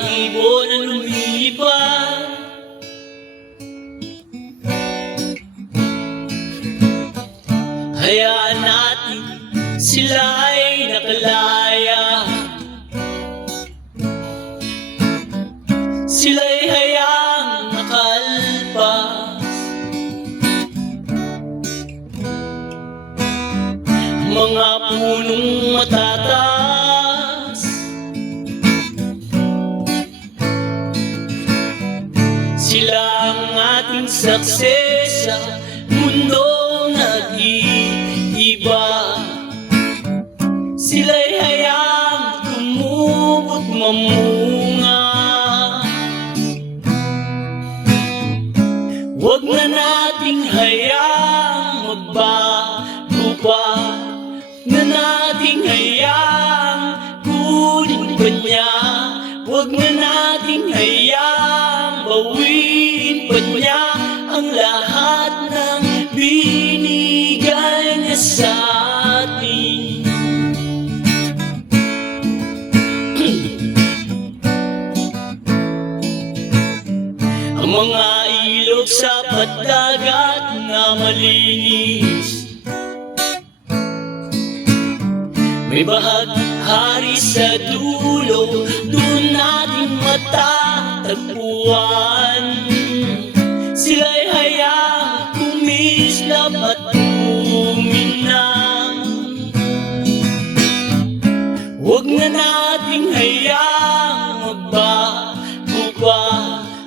ibon na lumilipad. Hayaan natin sila'y nakalaya, sila'y hayaang nakalpas. Mga punong matataas, sila ang ating success sa mundong nag-iiba. Sila'y hayaang tumubo't mamunga. Huwag na nating hayaang magbago pa, na nating hayaang kunin pa niya. Huwag na nating hayaang bawiin pa niya ang lahat ng binigay niya sa atin. Ang mga ilog sa pagdagat na malinis, may bahagihari sa dulo, doon natin matatagpuan. Sila'y hayaang kumislap at kuminang. Huwag na nating hayaang magbago pa,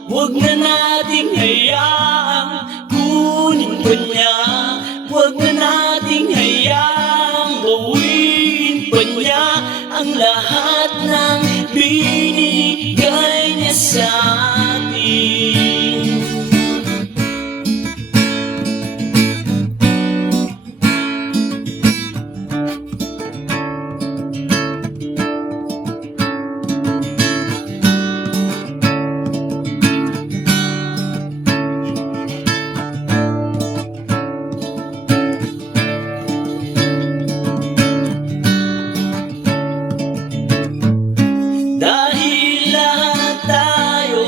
huwag na nating hayaang kunin pa niya. Huwag na nating hayaang gawin pa niya ang lahat ng binigay niya sa atin. Dahil lahat tayo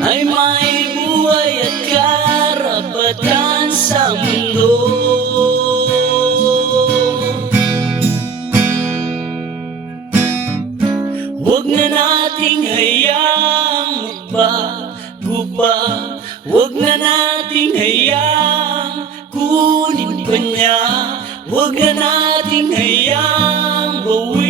ay may buhay at karapatan sa mundo. Huwag na nating hayaang magbago pa, huwag na nating hayaang kunin pa niya. Huwag na nating hayaang gawin